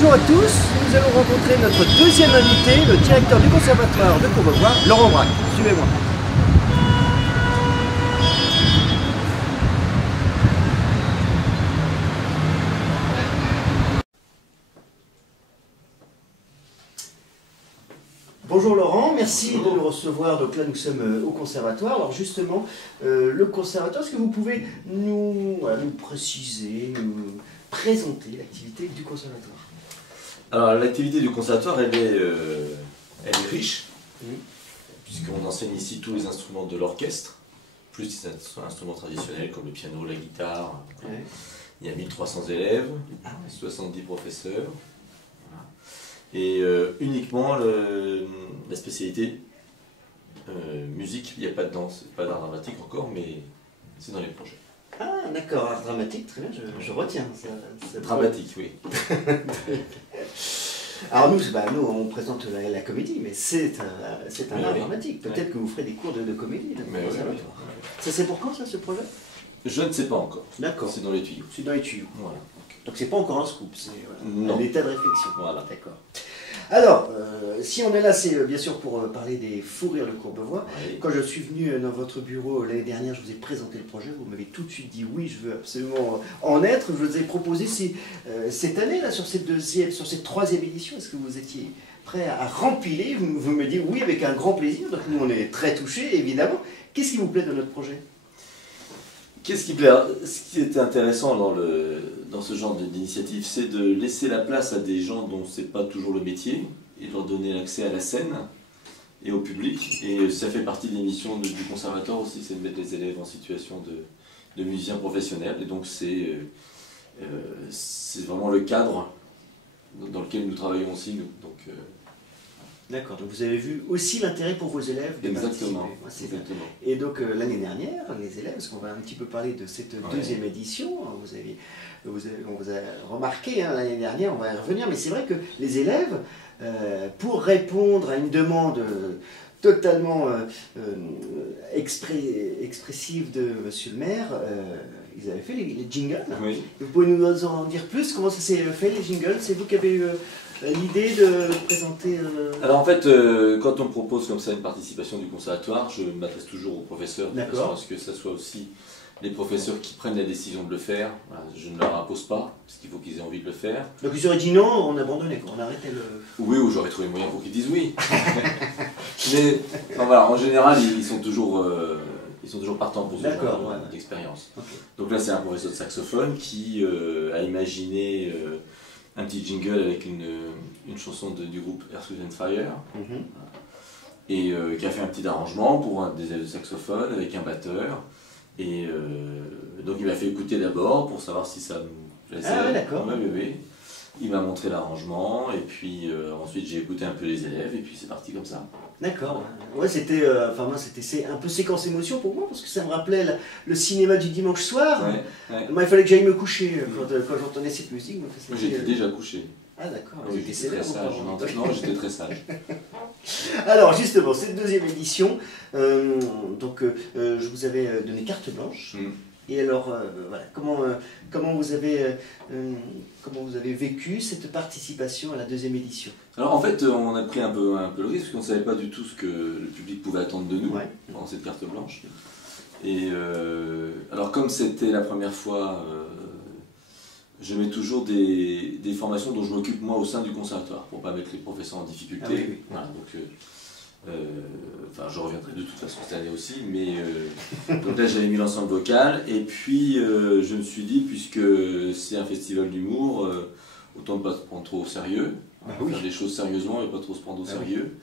Bonjour à tous, nous allons rencontrer notre deuxième invité, le directeur du conservatoire de Courbevoie, Laurent Braque. Suivez-moi. Bonjour Laurent, merci de nous recevoir. Donc là nous sommes au conservatoire. Alors justement, le conservatoire, est-ce que vous pouvez nous préciser, nous présenter l'activité du conservatoire? Alors l'activité du conservatoire, elle est riche, puisqu'on enseigne ici tous les instruments de l'orchestre, plus des instruments traditionnels comme le piano, la guitare. Ouais. Il y a 1300 élèves, 70 professeurs. Voilà. Et uniquement la spécialité musique, il n'y a pas de danse, pas d'art dramatique encore, mais c'est dans les projets. Ah d'accord, art dramatique, très bien, je retiens. Ça dramatique, oui. Alors nous, on présente la comédie, mais c'est un art dramatique. Peut-être que vous ferez des cours de comédie. Ça c'est pour quand ça, ce projet? Je ne sais pas encore. D'accord. C'est dans les tuyaux. C'est dans les tuyaux. Voilà. Donc c'est pas encore un scoop, c'est l'état de réflexion. Voilà. D'accord. Alors, si on est là, c'est bien sûr pour parler des fous rires de Courbevoie. Oui. Quand je suis venu dans votre bureau l'année dernière, je vous ai présenté le projet, vous m'avez tout de suite dit oui, je veux absolument en être. Je vous ai proposé cette année, là, sur cette troisième édition, est-ce que vous étiez prêt à rempiler? Vous me dites oui avec un grand plaisir, donc nous on est très touchés évidemment. Qu'est-ce qui vous plaît de notre projet? Qu'est-ce qui plaît? Ce qui était intéressant dans ce genre d'initiative, c'est de laisser la place à des gens dont c'est pas toujours le métier et de leur donner l'accès à la scène et au public. Et ça fait partie de l'émission du conservatoire aussi, c'est de mettre les élèves en situation de musiciens professionnels. Et donc c'est vraiment le cadre dans lequel nous travaillons aussi, nous. Donc, d'accord, donc vous avez vu aussi l'intérêt pour vos élèves de exactement, participer. Exactement. Et donc l'année dernière, les élèves, parce qu'on va un petit peu parler de cette deuxième édition, on vous a remarqué l'année dernière, on va y revenir, mais c'est vrai que les élèves, pour répondre à une demande totalement expressive de monsieur le maire, ils avaient fait les jingles. Oui. Vous pouvez nous en dire plus? Comment ça s'est fait les jingles? C'est vous qui avez eu l'idée de présenter... Alors en fait, quand on me propose comme ça une participation du conservatoire, je m'adresse toujours aux professeurs, de façon à ce que ce soit aussi les professeurs qui prennent la décision de le faire. Voilà, je ne leur impose pas, parce qu'il faut qu'ils aient envie de le faire. Donc ils auraient dit non, on abandonnait, on arrêtait le... Oui, ou j'aurais trouvé moyen pour qu'ils disent oui. Mais enfin, voilà, en général, ils sont toujours partants pour ce genre d'expérience. Okay. Donc là, c'est un professeur de saxophone qui a imaginé un petit jingle avec une chanson du groupe Earth, Wind & Fire, et qui a fait un petit arrangement pour des élèves de saxophone avec un batteur. Et donc il m'a fait écouter d'abord pour savoir si ça me plaisait. Ah d'accord. Il m'a montré l'arrangement et puis ensuite j'ai écouté un peu les élèves et puis c'est parti comme ça. D'accord. Ouais, c'était c'était un peu séquence émotion pour moi parce que ça me rappelait le cinéma du dimanche soir. Moi, il fallait que j'aille me coucher quand j'entendais cette musique. J'étais déjà couché. Ah d'accord. J'étais très sage. Non, j'étais très sage. Alors justement, cette deuxième édition, je vous avais donné carte blanche. Et alors, voilà, comment vous avez vécu cette participation à la deuxième édition? Alors en fait, on a pris un peu le risque, parce qu'on ne savait pas du tout ce que le public pouvait attendre de nous dans cette carte blanche. Et alors comme c'était la première fois, je mets toujours des formations dont je m'occupe moi au sein du conservatoire, pour ne pas mettre les professeurs en difficulté. Ah, oui. Voilà, donc, je reviendrai de toute façon cette année aussi, mais donc là j'avais mis l'ensemble vocal et puis je me suis dit, puisque c'est un festival d'humour, autant ne pas se prendre trop au sérieux, faire des choses sérieusement et pas trop se prendre au sérieux.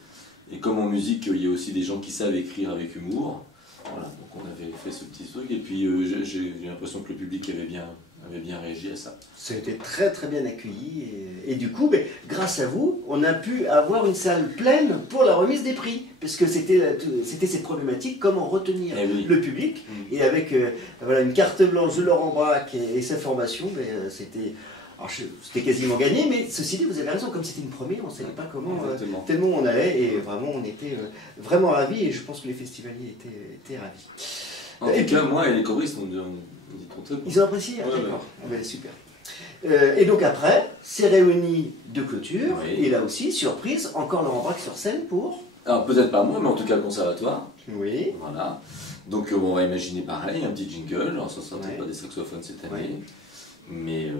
Et comme en musique il y a aussi des gens qui savent écrire avec humour, voilà, donc on avait fait ce petit truc et puis j'ai l'impression que le public avait bien réagi à ça. Ça a été très très bien accueilli et du coup, grâce à vous, on a pu avoir une salle pleine pour la remise des prix, puisque c'était cette problématique, comment retenir le public, et avec une carte blanche de Laurent Braque et sa formation, c'était quasiment gagné, mais ceci dit, vous avez raison, comme c'était une première, on ne savait pas comment, tellement on allait, et vraiment on était vraiment ravis, et je pense que les festivaliers étaient ravis. En tout cas, moi et les choristes, on dit trop très bon. Ils ont apprécié? D'accord. Super. Et donc après, cérémonie de clôture, et là aussi, surprise, encore Laurent Braque sur scène pour... Alors peut-être pas moi, mais en tout cas le conservatoire. Oui. Voilà. Donc on va imaginer pareil, un petit jingle, alors ça sera peut-être pas des saxophones cette année, mais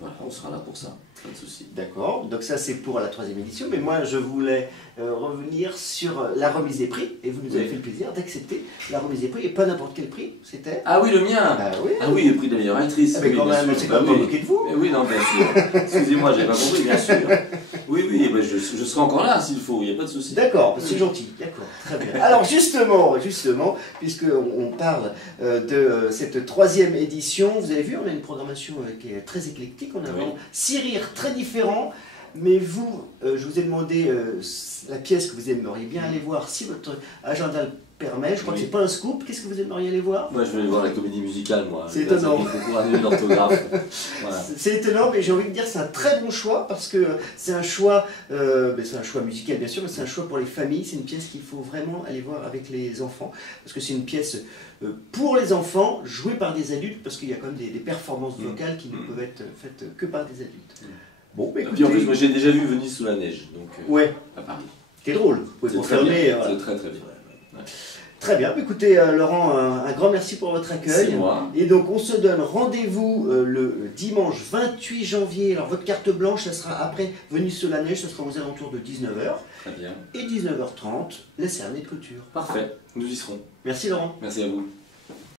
voilà, on sera là pour ça, pas de souci. D'accord, donc ça c'est pour la 3e édition, mais moi je voulais revenir sur la remise des prix, et vous nous avez fait le plaisir d'accepter la remise des prix, et pas n'importe quel prix, c'était... Ah oui, le mien. Oui. Ah oui, le prix de la meilleure actrice. Mais quand même, c'est pas moqué de vous. Mais oui, non, bien sûr. Excusez-moi, j'avais pas compris, bien sûr. Oui, je serai encore là s'il faut, il n'y a pas de souci. D'accord, c'est gentil, d'accord, très bien. Alors justement, puisqu'on parle de cette 3e édition, vous avez vu, on a une programmation qui est très éclectique, on a vraiment 6 rires très différents, mais vous, je vous ai demandé la pièce que vous aimeriez bien aller voir, si votre agenda le permet, je crois que c'est pas un scoop, qu'est-ce que vous aimeriez aller voir? Moi je vais aller voir la comédie musicale, moi. C'est étonnant. Voilà. C'est étonnant, mais j'ai envie de dire que c'est un très bon choix, parce que c'est un choix musical bien sûr, mais c'est un choix pour les familles, c'est une pièce qu'il faut vraiment aller voir avec les enfants, parce que c'est une pièce pour les enfants, jouée par des adultes, parce qu'il y a quand même des performances vocales qui ne peuvent être faites que par des adultes. Bon, bah, écoutez... Et puis en plus, moi j'ai déjà vu Venise sous la neige, donc à Paris. C'est drôle, vous pouvez confirmer. C'est très bien. Très bien, écoutez Laurent, un grand merci pour votre accueil. C'est moi. Et donc on se donne rendez-vous le dimanche 28 janvier. Alors votre carte blanche, ça sera après Venise sous la neige, ça sera aux alentours de 19h. Très bien. Et 19h30, la cérémonie de clôture. Parfait, nous y serons. Merci Laurent. Merci à vous.